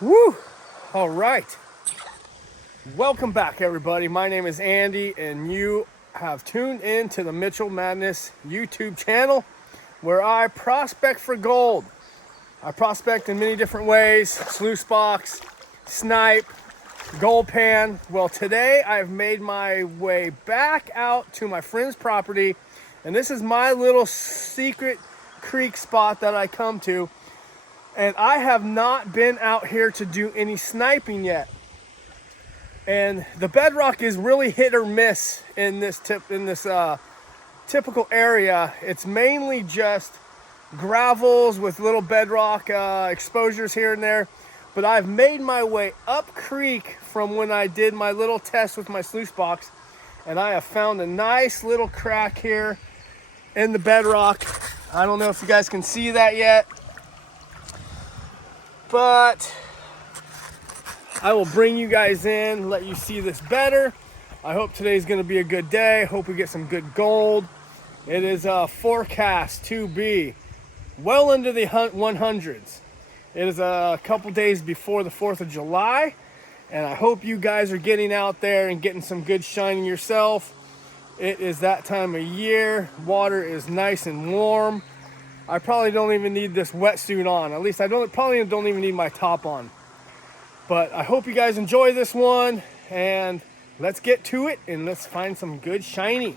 Woo! All right. Welcome back, everybody. My name is Andy, and you have tuned in to the Mitchell Madness YouTube channel, where I prospect for gold. I prospect in many different ways: sluice box, snipe, gold pan. Well, today I've made my way back out to my friend's property, and this is my little secret creek spot that I come to. And I have not been out here to do any sniping yet. And the bedrock is really hit or miss in this typical area. It's mainly just gravels with little bedrock exposures here and there. But I've made my way up creek from when I did my little test with my sluice box, and I have found a nice little crack here in the bedrock. I don't know if you guys can see that yet, but I will bring you guys in, let you see this better. I hope today's gonna be a good day. Hope we get some good gold. It is forecast to be well into the 100s. It is a couple days before the 4th of July, and I hope you guys are getting out there and getting some good shining yourself. It is that time of year. Water is nice and warm. I probably don't even need this wetsuit on. At least I probably don't even need my top on. But I hope you guys enjoy this one, and let's get to it and let's find some good shiny.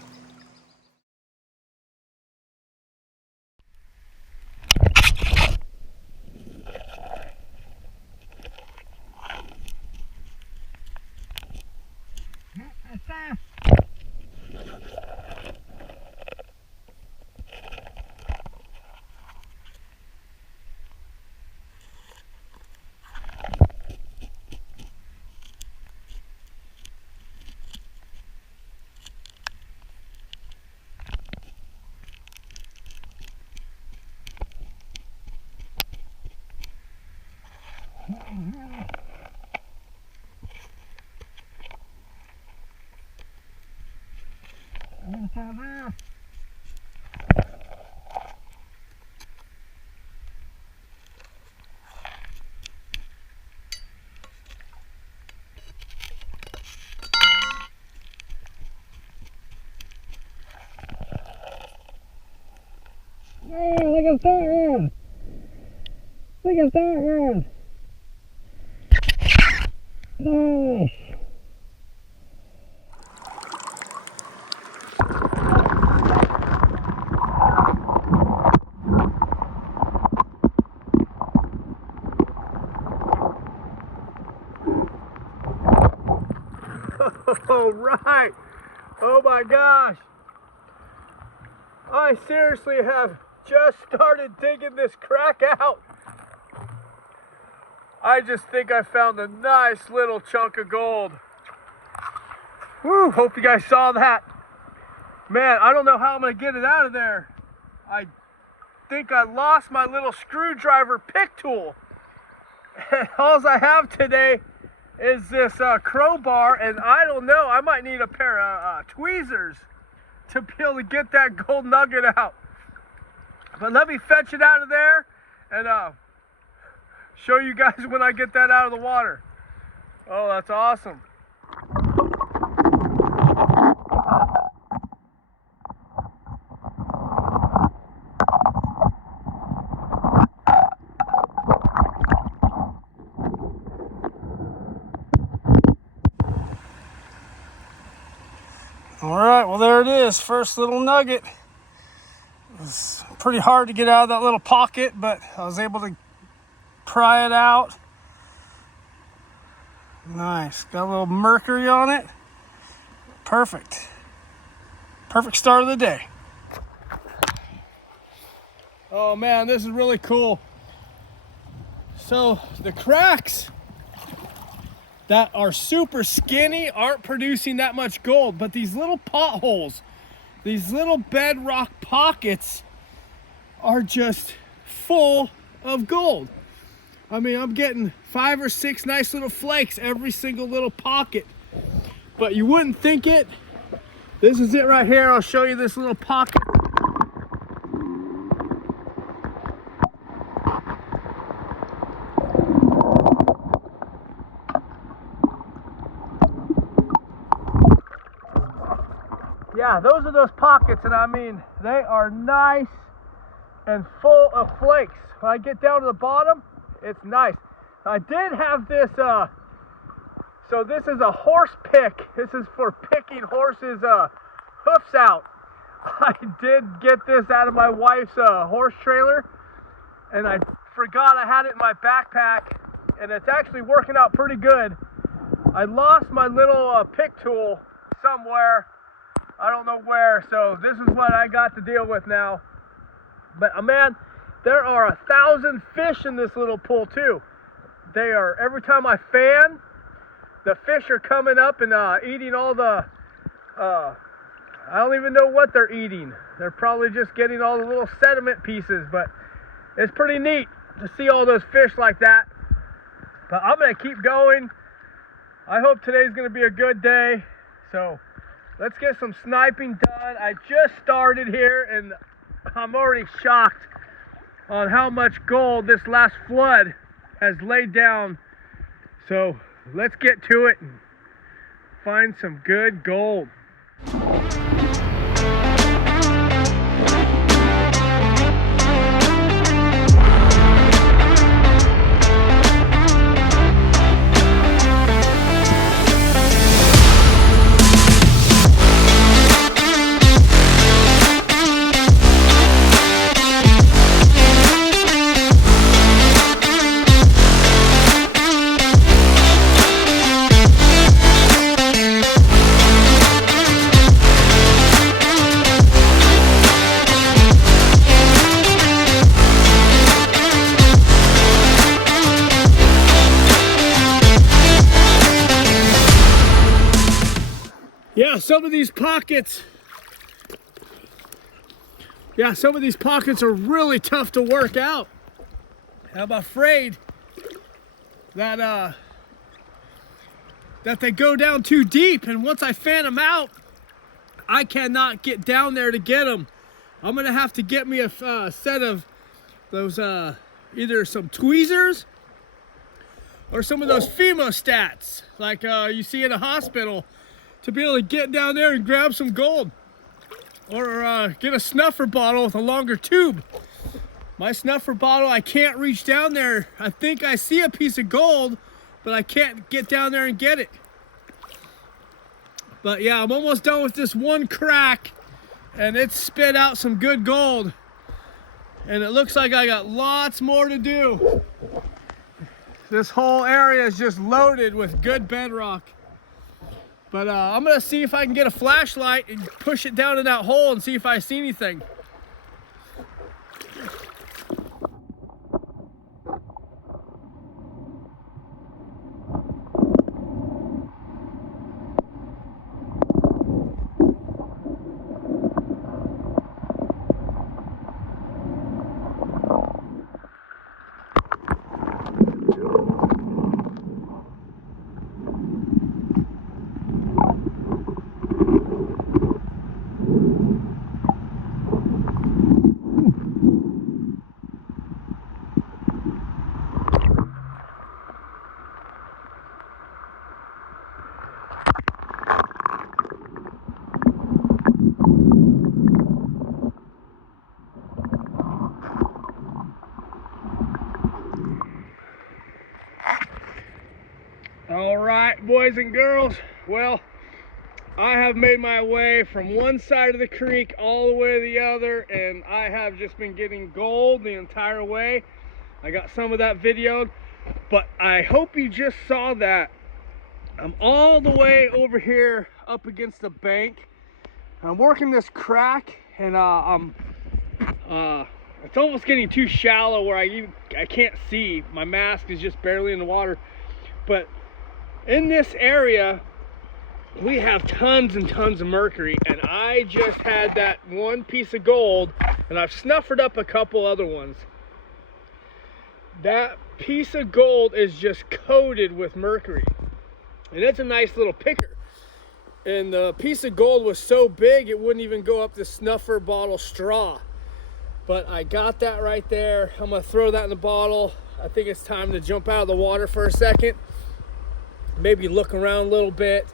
Oh, look at that one! Look at that one! Nice! All right. Oh my gosh. I seriously have just started digging this crack out. I just think I found a nice little chunk of gold. Woo, hope you guys saw that. Man, I don't know how I'm gonna get it out of there. I think I lost my little screwdriver pick tool. And all I have today is this crowbar, and I don't know, I might need a pair of tweezers to be able to get that gold nugget out. But let me fetch it out of there and show you guys when I get that out of the water. Oh, that's awesome. All right, well, there it is, first little nugget. It's pretty hard to get out of that little pocket, but I was able to pry it out. Nice, got a little mercury on it. Perfect. Perfect start of the day. Oh man, this is really cool. So the cracks that are super skinny aren't producing that much gold, but these little potholes, these little bedrock pockets are just full of gold. I mean, I'm getting 5 or 6 nice little flakes every single little pocket, but you wouldn't think it. This is it right here. I'll show you this little pocket. yeah, those are those pockets, and I mean, they are nice and full of flakes. When I get down to the bottom, it's nice. I did have this, so this is a horse pick. This is for picking horses' hoofs out. I did get this out of my wife's horse trailer, and I forgot I had it in my backpack, and it's actually working out pretty good. I lost my little pick tool somewhere. I don't know where, so this is what I got to deal with now. But man, there are 1,000 fish in this little pool too. They are, every time I fan, the fish are coming up and eating all the, I don't even know what they're eating. They're probably just getting all the little sediment pieces, but it's pretty neat to see all those fish like that. But I'm gonna keep going. I hope today's gonna be a good day. So let's get some sniping done. I just started here and I'm already shocked on how much gold this last flood has laid down. So let's get to it and find some good gold. Yeah, some of these pockets are really tough to work out. I'm afraid that that they go down too deep, and once I fan them out, I cannot get down there to get them. I'm gonna have to get me a set of those either some tweezers or some of those phemostats like you see in a hospital, to be able to get down there and grab some gold. Or get a snuffer bottle with a longer tube. My snuffer bottle, I can't reach down there. I think I see a piece of gold, but I can't get down there and get it. But yeah, I'm almost done with this one crack, and it's spit out some good gold. And it looks like I got lots more to do. This whole area is just loaded with good bedrock. But I'm gonna see if I can get a flashlight and push it down in that hole and see if I see anything. All right, boys and girls, well, I have made my way from one side of the creek all the way to the other, and I have just been getting gold the entire way. I got some of that videoed, but I hope you just saw that. I'm all the way over here up against the bank. I'm working this crack, and it's almost getting too shallow where I can't see. My mask is just barely in the water. But in this area, we have tons and tons of mercury, and I just had that one piece of gold, and I've snuffered up a couple other ones. That piece of gold is just coated with mercury, and it's a nice little picker. And the piece of gold was so big it wouldn't even go up the snuffer bottle straw. But I got that right there. I'm gonna throw that in the bottle. I think it's time to jump out of the water for a second, maybe look around a little bit.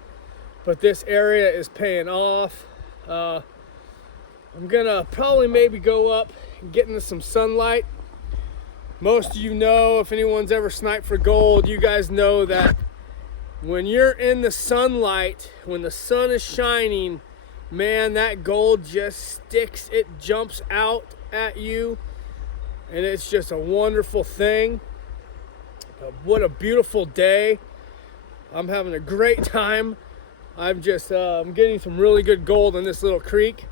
But this area is paying off. I'm gonna probably maybe go up and get into some sunlight. Most of you know, if anyone's ever sniped for gold, you guys know that when you're in the sunlight, when the sun is shining, man, that gold just sticks. It jumps out at you, and it's just a wonderful thing. What a beautiful day. I'm having a great time. I'm getting some really good gold in this little creek.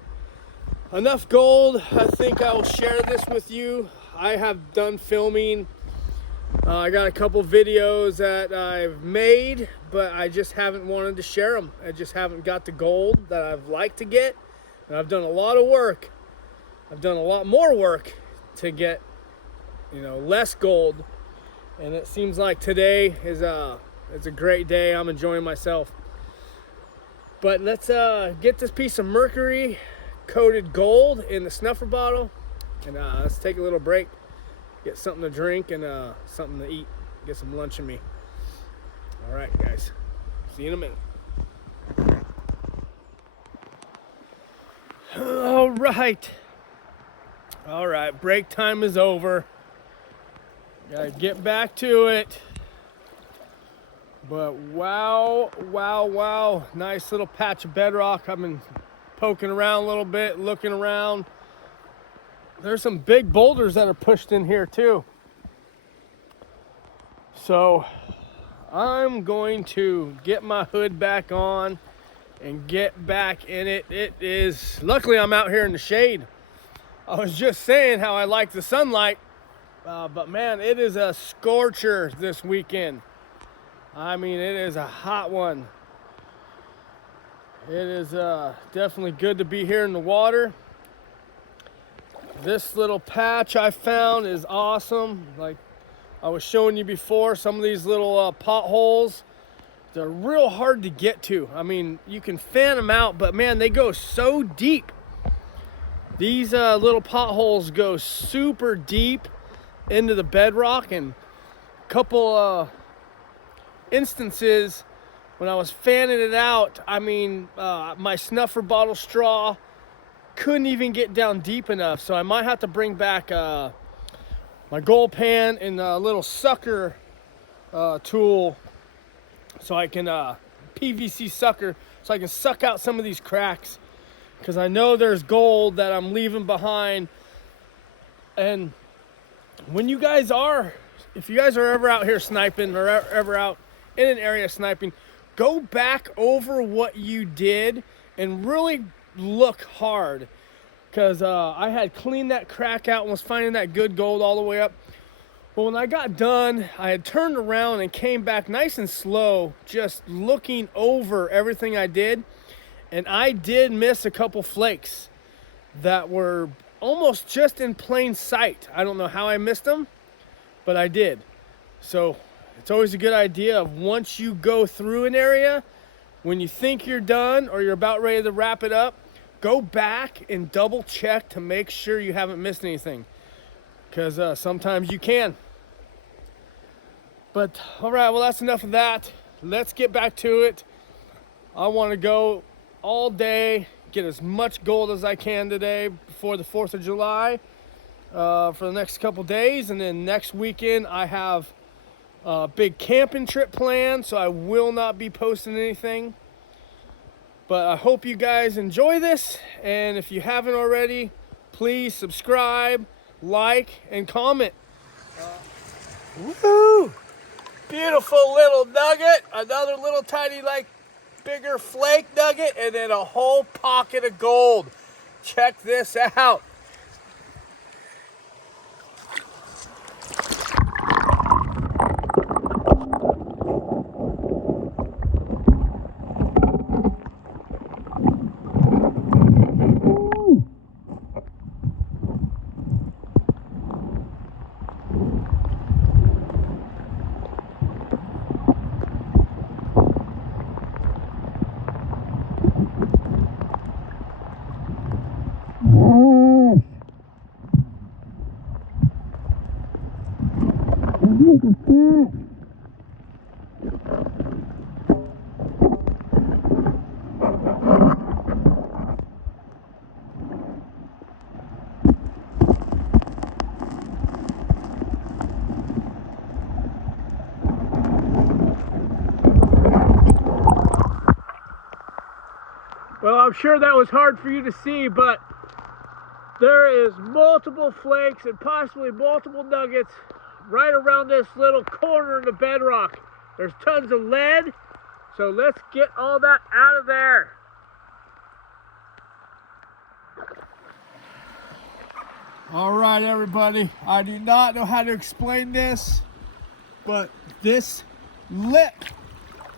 Enough gold. I think I will share this with you. I have done filming. I got a couple videos that I've made, but I just haven't wanted to share them. I just haven't got the gold that I've liked to get. And I've done a lot of work. I've done a lot more work to get, less gold. And it seems like today is it's a great day. I'm enjoying myself. But let's get this piece of mercury coated gold in the snuffer bottle, and let's take a little break, get something to drink and something to eat, get some lunch in me. All right, guys, see you in a minute. All right, break time is over. Gotta get back to it. But wow, nice little patch of bedrock. I've been poking around a little bit, looking around. There's some big boulders that are pushed in here too. So I'm going to get my hood back on and get back in it. Luckily I'm out here in the shade. I was just saying how I like the sunlight, but man, it is a scorcher this weekend. I mean, it is a hot one. It is definitely good to be here in the water. This little patch I found is awesome. Like I was showing you before, some of these little potholes, they're real hard to get to. I mean, you can fan them out, but man, they go so deep. These little potholes go super deep into the bedrock, and a couple instances when I was fanning it out, I mean, my snuffer bottle straw couldn't even get down deep enough. So I might have to bring back my gold pan and a little sucker tool, so I can PVC sucker, so I can suck out some of these cracks, because I know there's gold that I'm leaving behind. And when you guys are, if you guys are ever out here sniping or ever out in an area sniping, go back over what you did and really look hard, because I had cleaned that crack out and was finding that good gold all the way up. Well, when I got done, I had turned around and came back nice and slow, just looking over everything I did, and I did miss a couple flakes that were almost just in plain sight. I don't know how I missed them, but I did. So it's always a good idea of, once you go through an area, when you think you're done or you're about ready to wrap it up, go back and double check to make sure you haven't missed anything, because sometimes you can. But all right, well, that's enough of that. Let's get back to it. I want to go all day, get as much gold as I can today before the 4th of July for the next couple days, and then next weekend I have a big camping trip planned, so I will not be posting anything. But I hope you guys enjoy this, and if you haven't already, please subscribe, like, and comment. Woo! Beautiful little nugget, another little tiny, bigger flake nugget, and then a whole pocket of gold. Check this out. Look at that. sure that was hard for you to see, but there is multiple flakes and possibly multiple nuggets right around this little corner in the bedrock. There's tons of lead, so let's get all that out of there. All right, everybody, I do not know how to explain this, but this lip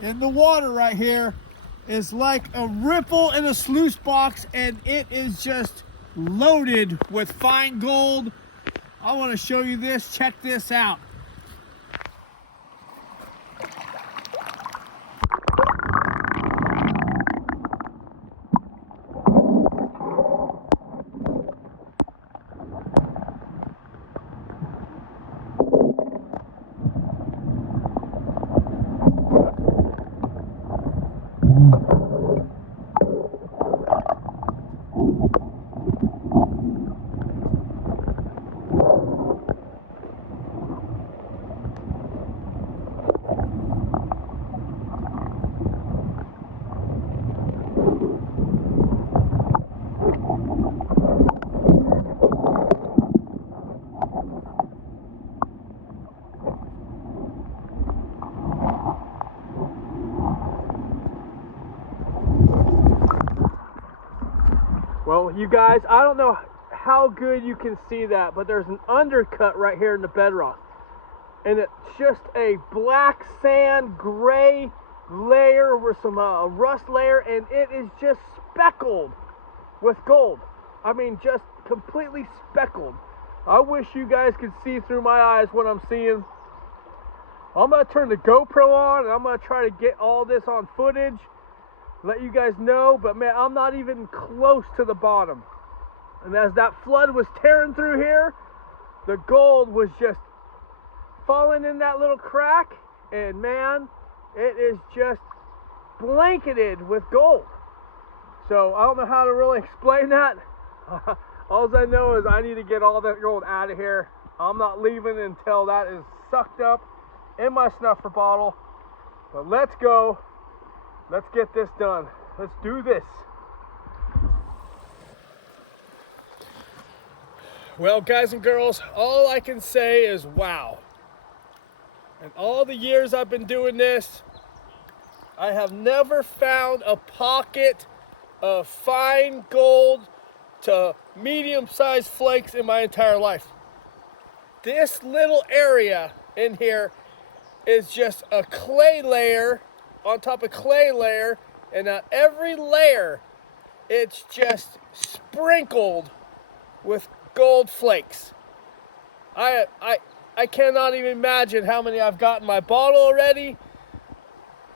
in the water right here is like a ripple in a sluice box, and it is just loaded with fine gold. I want to show you this. Check this out. Well, you guys, I don't know how good you can see that, but there's an undercut right here in the bedrock. And it's just a black sand gray layer with some rust layer, and it is just speckled with gold. I mean, just completely speckled. I wish you guys could see through my eyes what I'm seeing. I'm going to turn the GoPro on, and I'm going to try to get all this on footage. Let you guys know, but man, I'm not even close to the bottom. And as that flood was tearing through here, the gold was just falling in that little crack, and man, it is just blanketed with gold. So I don't know how to really explain that. All I know is I need to get all that gold out of here. I'm not leaving until that is sucked up in my snuffer bottle. But let's go. Let's get this done. Let's do this. Well, guys and girls, all I can say is wow. And all the years I've been doing this, I have never found a pocket of fine gold to medium-sized flakes in my entire life. This little area in here is just a clay layer on top of clay layer, and on every layer it's just sprinkled with gold flakes. I cannot even imagine how many I've got in my bottle already.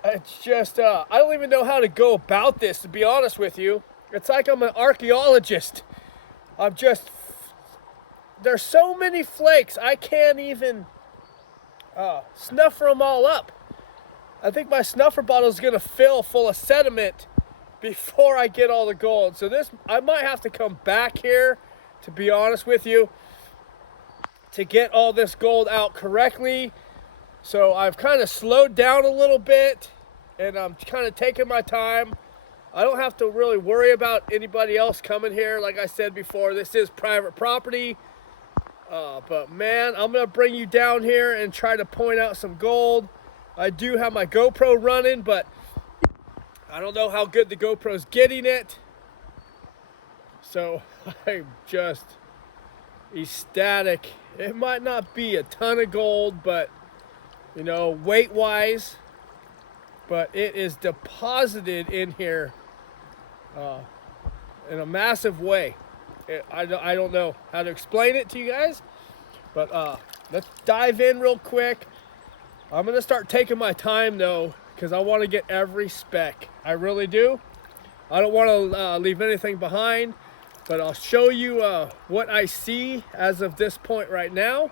It's just I don't even know how to go about this, to be honest with you. It's like I'm an archaeologist. There's so many flakes I can't even snuffer them all up. I think my snuffer bottle is going to fill full of sediment before I get all the gold. So this, I might have to come back here, to be honest with you, to get all this gold out correctly. So I've kind of slowed down a little bit, and I'm kind of taking my time. I don't have to really worry about anybody else coming here. Like I said before, this is private property. But man, I'm going to bring you down here and try to point out some gold. I do have my GoPro running, but I don't know how good the GoPro's getting it. So I'm just ecstatic. It might not be a ton of gold, but you know, weight-wise, but it is deposited in here in a massive way. I don't know how to explain it to you guys, but let's dive in real quick. I'm going to start taking my time, though, because I want to get every speck. I really do. I don't want to leave anything behind, but I'll show you what I see as of this point right now,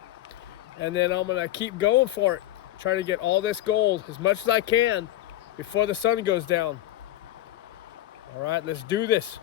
and then I'm going to keep going for it, trying to get all this gold as much as I can before the sun goes down. All right, let's do this.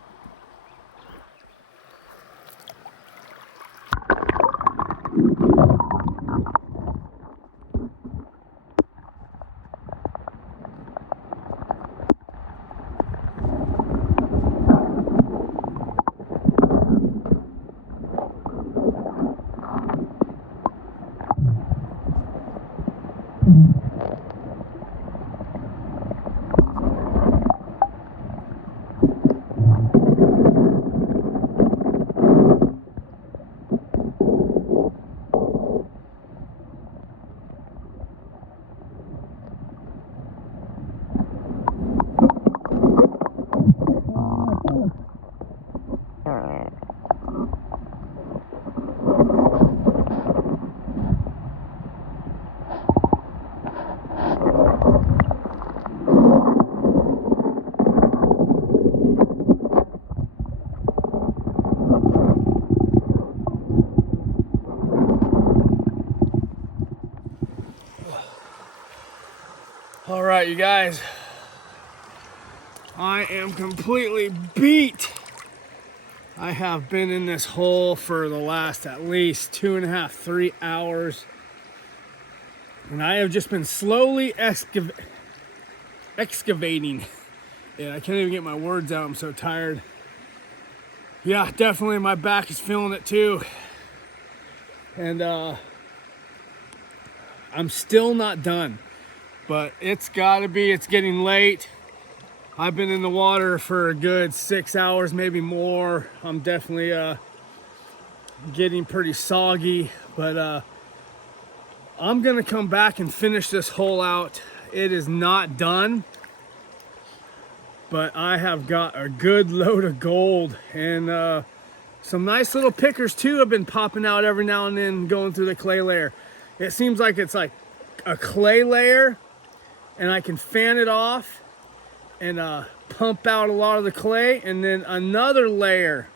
right, you guys. I am completely beat. I have been in this hole for the last at least 2.5, 3 hours. And I have just been slowly excavating. Yeah, I can't even get my words out. I'm so tired. Yeah, definitely my back is feeling it too. And I'm still not done. But it's gotta be, it's getting late. I've been in the water for a good 6 hours, maybe more. I'm definitely getting pretty soggy, but I'm gonna come back and finish this hole out. It is not done, but I have got a good load of gold, and some nice little pickers too have been popping out every now and then going through the clay layer. It seems like it's like a clay layer, and I can fan it off and pump out a lot of the clay, and then another layer.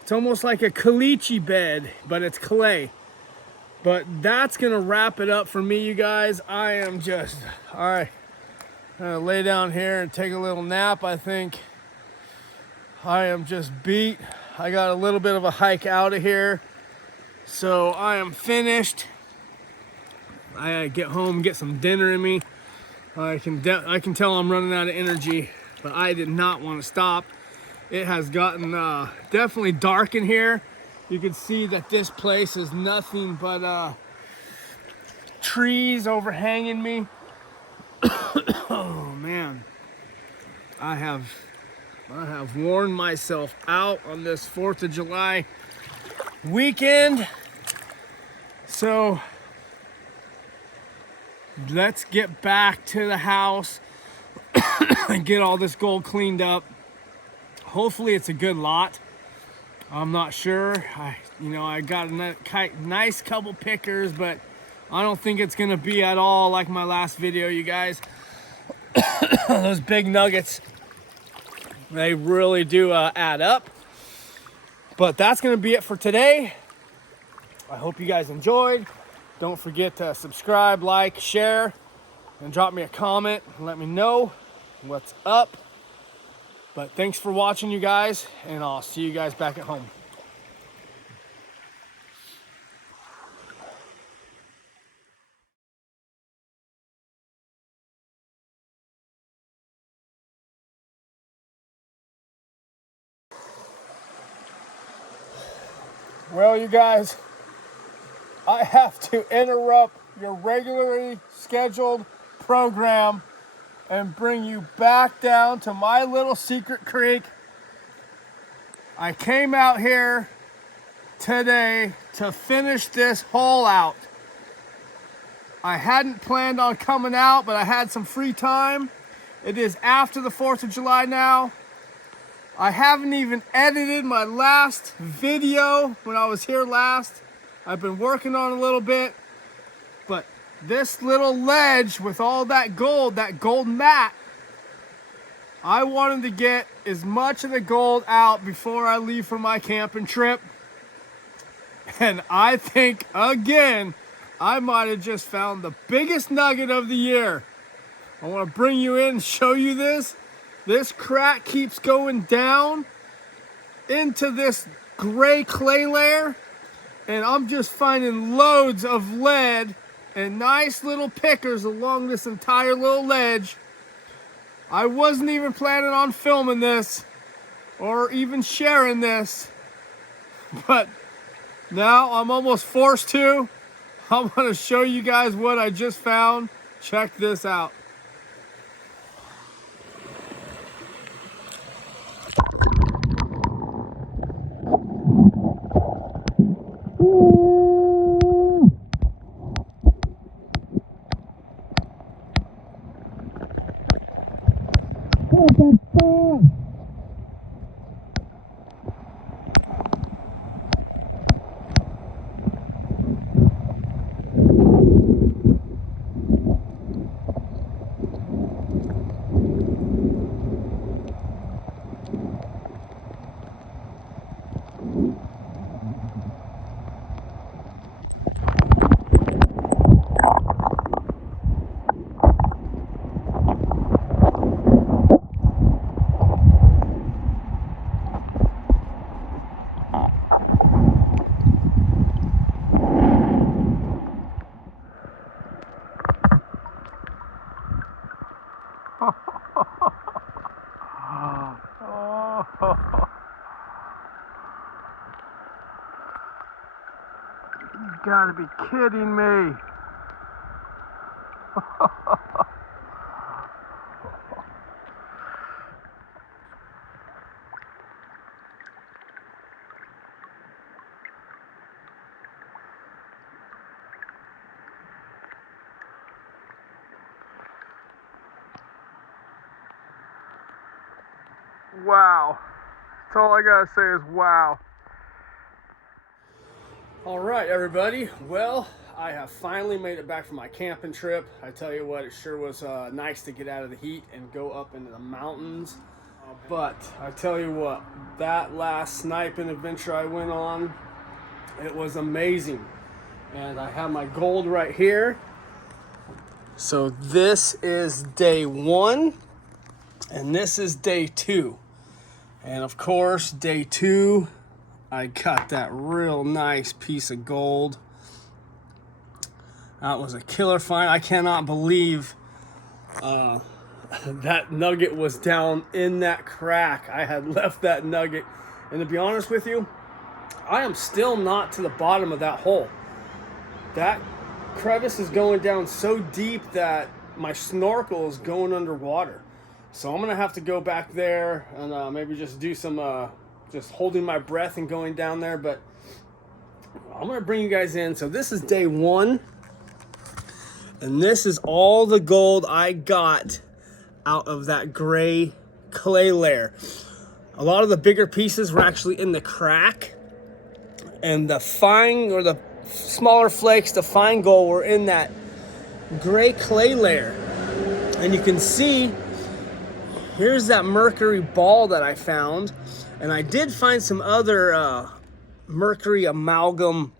It's almost like a caliche bed, but it's clay. But that's gonna wrap it up for me, you guys. I am just, all right, I'm gonna lay down here and take a little nap, I think. I am just beat. I got a little bit of a hike out of here, so I am finished. I get home, get some dinner in me. I can tell I'm running out of energy, but I did not want to stop. It has gotten definitely dark in here. You can see that this place is nothing but trees overhanging me. Oh man, I have worn myself out on this 4th of July weekend. So let's get back to the house and get all this gold cleaned up. Hopefully it's a good lot. I'm not sure. I got a nice couple pickers, but I don't think it's gonna be at all like my last video, you guys. Those big nuggets, they really do add up. But that's gonna be it for today. I hope you guys enjoyed. Don't forget to subscribe, like, share, and drop me a comment and let me know what's up. But thanks for watching, you guys, and I'll see you guys back at home. Well, you guys, I have to interrupt your regularly scheduled program and bring you back down to my little secret creek. I came out here today to finish this hole out. I hadn't planned on coming out, but I had some free time. It is after the 4th of July now. I haven't even edited my last video when I was here last. I've been working on it a little bit, but this little ledge with all that gold mat, I wanted to get as much of the gold out before I leave for my camping trip. And I think, again, I might have just found the biggest nugget of the year. I want to bring you in and show you this. This crack keeps going down into this gray clay layer, and I'm just finding loads of lead and nice little pickers along this entire little ledge. I wasn't even planning on filming this or even sharing this, but now I'm almost forced to. I'm gonna show you guys what I just found. Check this out. You gotta be kidding me. Wow. That's all I gotta say is wow. All right, everybody. Well, I have finally made it back from my camping trip. I tell you what, it sure was nice to get out of the heat and go up into the mountains. But I tell you what, that last sniping adventure I went on, it was amazing. And I have my gold right here. So this is day 1, and this is day 2. And of course, day 2, I got that real nice piece of gold. That was a killer find. I cannot believe that nugget was down in that crack. I had left that nugget. And to be honest with you, I am still not to the bottom of that hole. That crevice is going down so deep that my snorkel is going underwater. So I'm gonna have to go back there and maybe just do some just holding my breath and going down there. But I'm gonna bring you guys in. So this is day 1, and this is all the gold I got out of that gray clay layer. A lot of the bigger pieces were actually in the crack, and the fine, or the smaller flakes, the fine gold, were in that gray clay layer. And you can see, here's that mercury ball that I found. And I did find some other mercury amalgam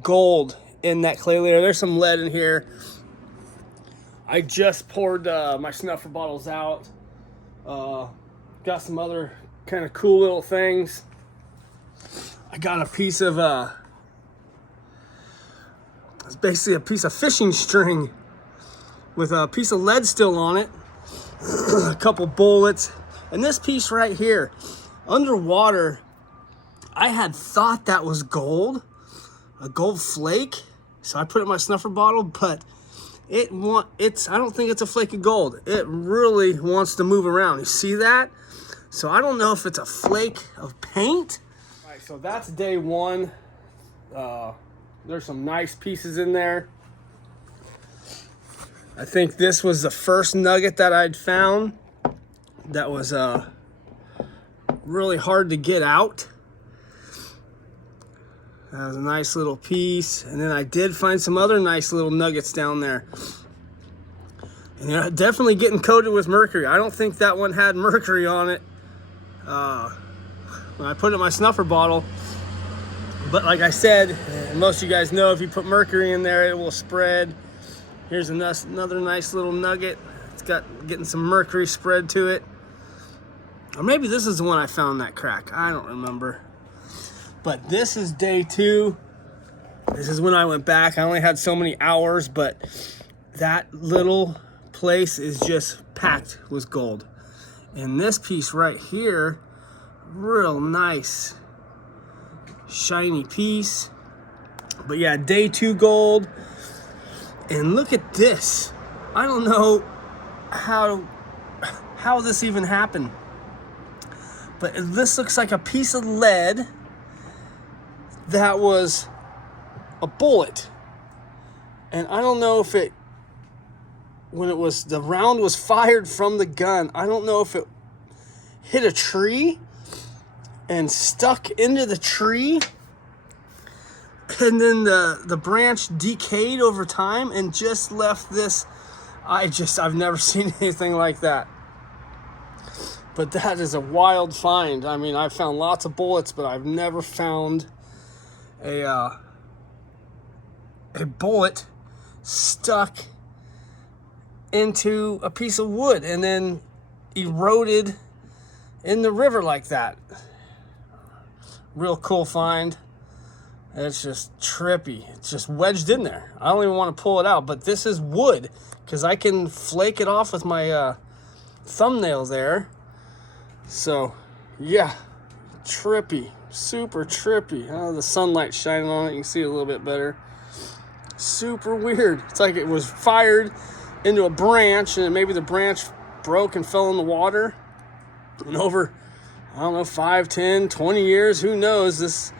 gold in that clay layer. There's some lead in here. I just poured my snuffer bottles out. Got some other kind of cool little things. I got a piece of, it's basically a piece of fishing string with a piece of lead still on it. A couple bullets. And this piece right here, underwater, I had thought that was gold, a gold flake. So I put it in my snuffer bottle, but I don't think it's a flake of gold. It really wants to move around. You see that? So I don't know if it's a flake of paint. All right, so that's day 1. There's some nice pieces in there. I think this was the first nugget that I'd found that was really hard to get out. That was a nice little piece. And then I did find some other nice little nuggets down there. And they're definitely getting coated with mercury. I don't think that one had mercury on it when I put it in my snuffer bottle. But like I said, and most of you guys know, if you put mercury in there, it will spread. Here's another nice little nugget. It's getting some mercury spread to it. Or maybe this is the one I found in that crack. I don't remember. But this is day 2. This is when I went back. I only had so many hours, but that little place is just packed with gold. And this piece right here, real nice, shiny piece. But yeah, day 2 gold. And look at this. I don't know how this even happened. But this looks like a piece of lead that was a bullet. And I don't know if when the round was fired from the gun, I don't know if it hit a tree and stuck into the tree, and then the branch decayed over time and just left this. I've never seen anything like that. But that is a wild find. I mean, I've found lots of bullets, but I've never found a bullet stuck into a piece of wood and then eroded in the river like that. Real cool find. It's just trippy. It's just wedged in there. I don't even want to pull it out, but this is wood because I can flake it off with my thumbnail there. So, yeah, trippy. Super trippy. Oh, the sunlight shining on it, you can see it a little bit better. Super weird. It's like it was fired into a branch, and maybe the branch broke and fell in the water. And over, I don't know, 5, 10, 20 years, who knows, this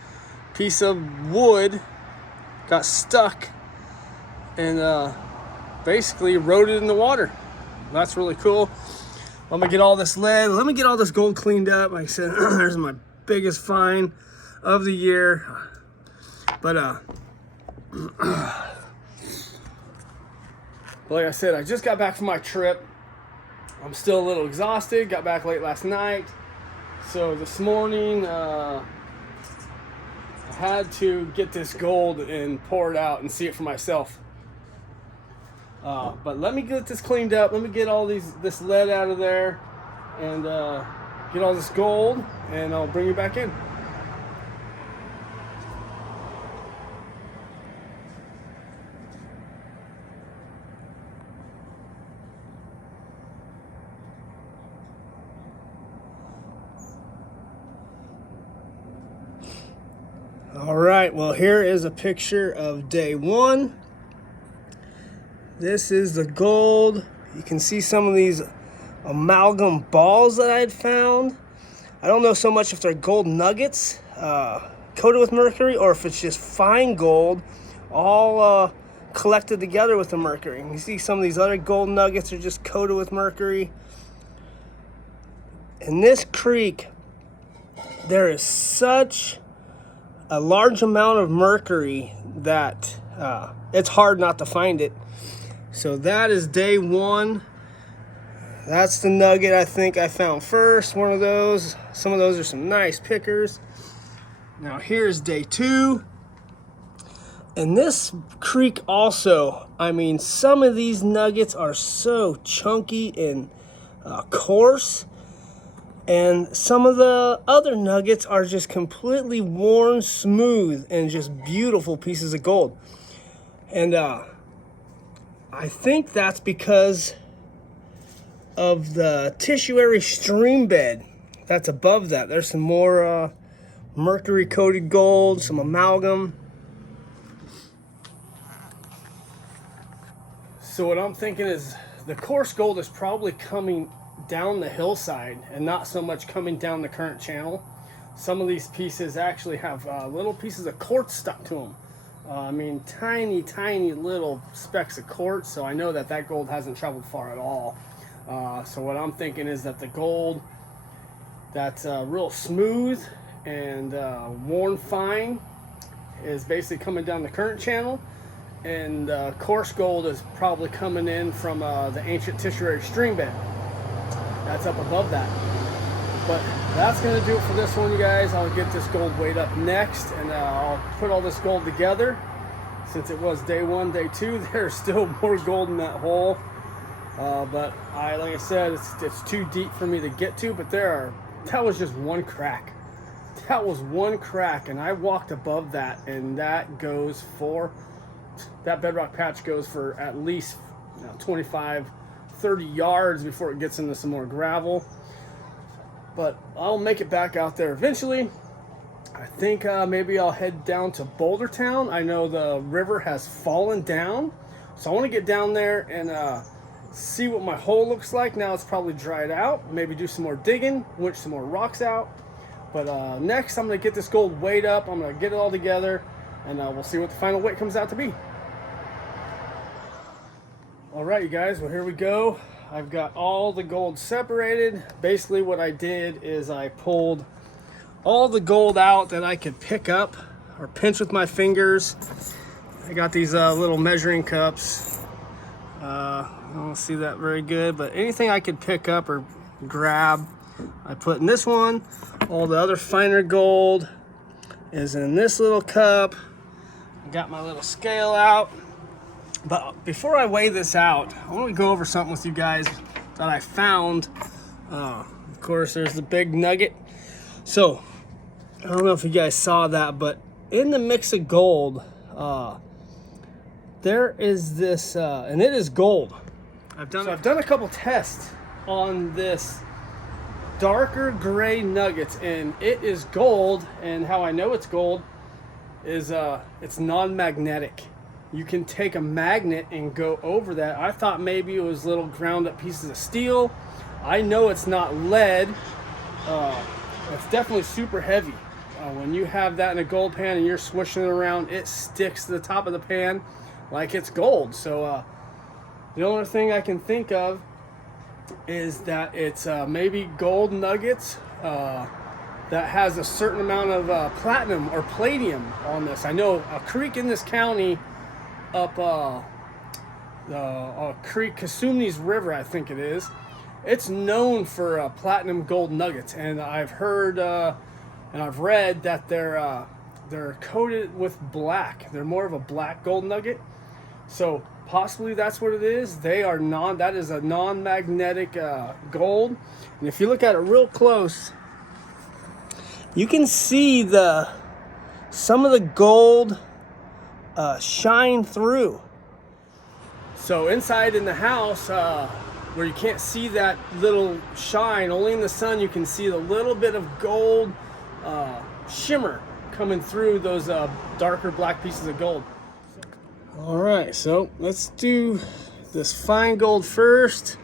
piece of wood got stuck and basically eroded in the water. That's really cool. Let me get all this lead. Let me get all this gold cleaned up. Like I said, there's my biggest find of the year. But like I said, I just got back from my trip. I'm still a little exhausted. Got back late last night. So this morning, I had to get this gold and pour it out and see it for myself. But let me get this cleaned up. Let me get all this lead out of there and get all this gold, and I'll bring you back in. All right, well, here is a picture of day one. This is the gold. You can see some of these amalgam balls that I had found. I don't know so much if they're gold nuggets coated with mercury, or if it's just fine gold all collected together with the mercury. You see some of these other gold nuggets are just coated with mercury. In this creek, there is such a large amount of mercury that it's hard not to find it. So that is day one. That's the nugget I think I found first, one of those. Some of those are some nice pickers. Now here's day two. And this creek also, I mean, some of these nuggets are so chunky and coarse. And some of the other nuggets are just completely worn smooth and just beautiful pieces of gold. And I think that's because of the tertiary stream bed that's above that. There's some more mercury coated gold, some amalgam. So what I'm thinking is the coarse gold is probably coming down the hillside and not so much coming down the current channel. Some of these pieces actually have little pieces of quartz stuck to them. I mean, tiny little specks of quartz, so I know that gold hasn't traveled far at all. So what I'm thinking is that the gold that's real smooth and worn fine is basically coming down the current channel, and coarse gold is probably coming in from the ancient tertiary stream bed that's up above that. But that's going to do it for this one, you guys. I'll get this gold weighed up next, and I'll put all this gold together. Since it was day one, day two, there's still more gold in that hole. But like I said, it's too deep for me to get to, but that was just one crack. That was one crack, and I walked above that, and that bedrock patch goes for at least 25, 30 yards before it gets into some more gravel. But I'll make it back out there eventually. I think maybe I'll head down to Boulder Town. I know the river has fallen down, so I want to get down there and see what my hole looks like. Now it's probably dried out. Maybe do some more digging, winch some more rocks out. But next I'm going to get this gold weighed up. I'm going to get it all together, and we'll see what the final weight comes out to be. All right, you guys, well, here we go. I've got all the gold separated. Basically what I did is I pulled all the gold out that I could pick up or pinch with my fingers. I got these little measuring cups. I don't see that very good, but anything I could pick up or grab, I put in this one. All the other finer gold is in this little cup. I got my little scale out. But before I weigh this out, I want to go over something with you guys that I found. Of course, there's the big nugget. So, I don't know if you guys saw that, but in the mix of gold, there is this, and it is gold. I've done a couple tests on this darker gray nuggets, and it is gold. And how I know it's gold is it's non-magnetic. You can take a magnet and go over that. I thought maybe it was little ground up pieces of steel. I know it's not lead. It's definitely super heavy. When you have that in a gold pan and you're swishing it around, it sticks to the top of the pan like it's gold. So the only thing I can think of is that it's maybe gold nuggets that has a certain amount of platinum or palladium on this. I know a creek in this county up creek, Casumi's River, I think it is. It's known for platinum gold nuggets, and I've heard and I've read that they're coated with black. They're more of a black gold nugget. So possibly that's what it is. That is a non-magnetic gold. And if you look at it real close, you can see some of the gold shine through. So inside in the house, where you can't see that little shine, only in the sun you can see the little bit of gold shimmer coming through those darker black pieces of gold. All right, so let's do this fine gold first.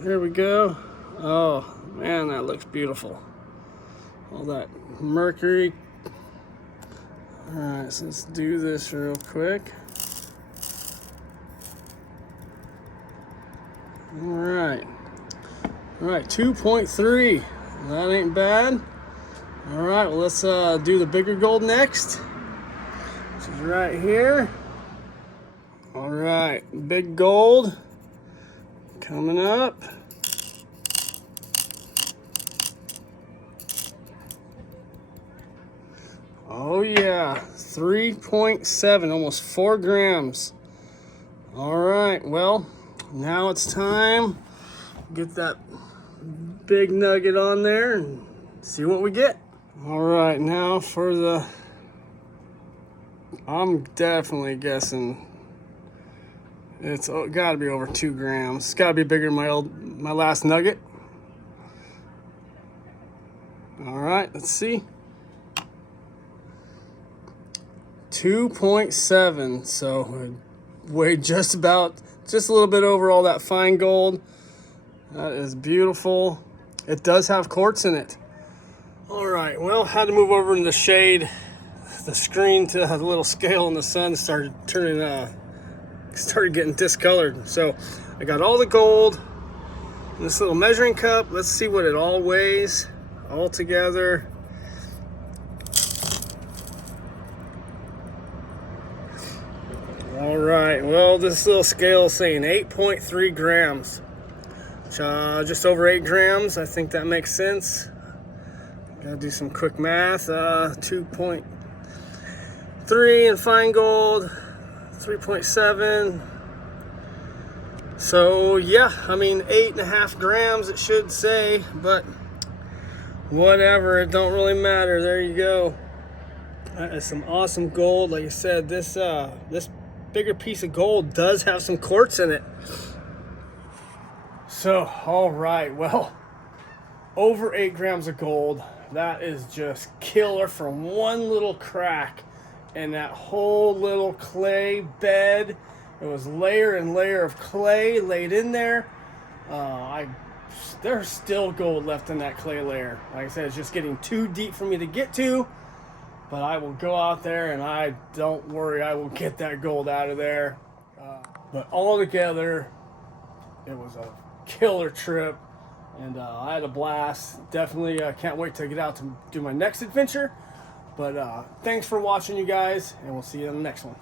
There we go. Oh man, that looks beautiful. All that mercury. All right, so let's do this real quick. All right, 2.3. That ain't bad. All right, well, let's do the bigger gold next. This is right here. All right, big gold coming up. Oh yeah, 3.7, almost 4 grams. All right, well, now it's time to get that big nugget on there and see what we get. All right, now for the, I'm definitely guessing it's got to be over 2 grams. It's got to be bigger than my last nugget. All right, let's see. 2.7. So weigh just a little bit over all that fine gold. That is beautiful. It does have quartz in it. All right, well, had to move over in the shade. The screen to a little scale in the sun started getting discolored. So I got all the gold in this little measuring cup. Let's see what it all weighs all together. All right, well, this little scale is saying 8.3 grams. Just over 8 grams. I think that makes sense. Gotta do some quick math. 2.3 in fine gold, 3.7. So yeah, I mean 8.5 grams it should say, but whatever, it don't really matter. There you go. That is some awesome gold. Like I said, this bigger piece of gold does have some quartz in it. So all right, well, over 8 grams of gold. That is just killer from one little crack in that whole little clay bed. It was layer and layer of clay laid in there. There's still gold left in that clay layer. Like I said, it's just getting too deep for me to get to. But I will go out there and don't worry, I will get that gold out of there. But all together, it was a killer trip. And I had a blast. Definitely can't wait to get out to do my next adventure. But thanks for watching, you guys, and we'll see you in the next one.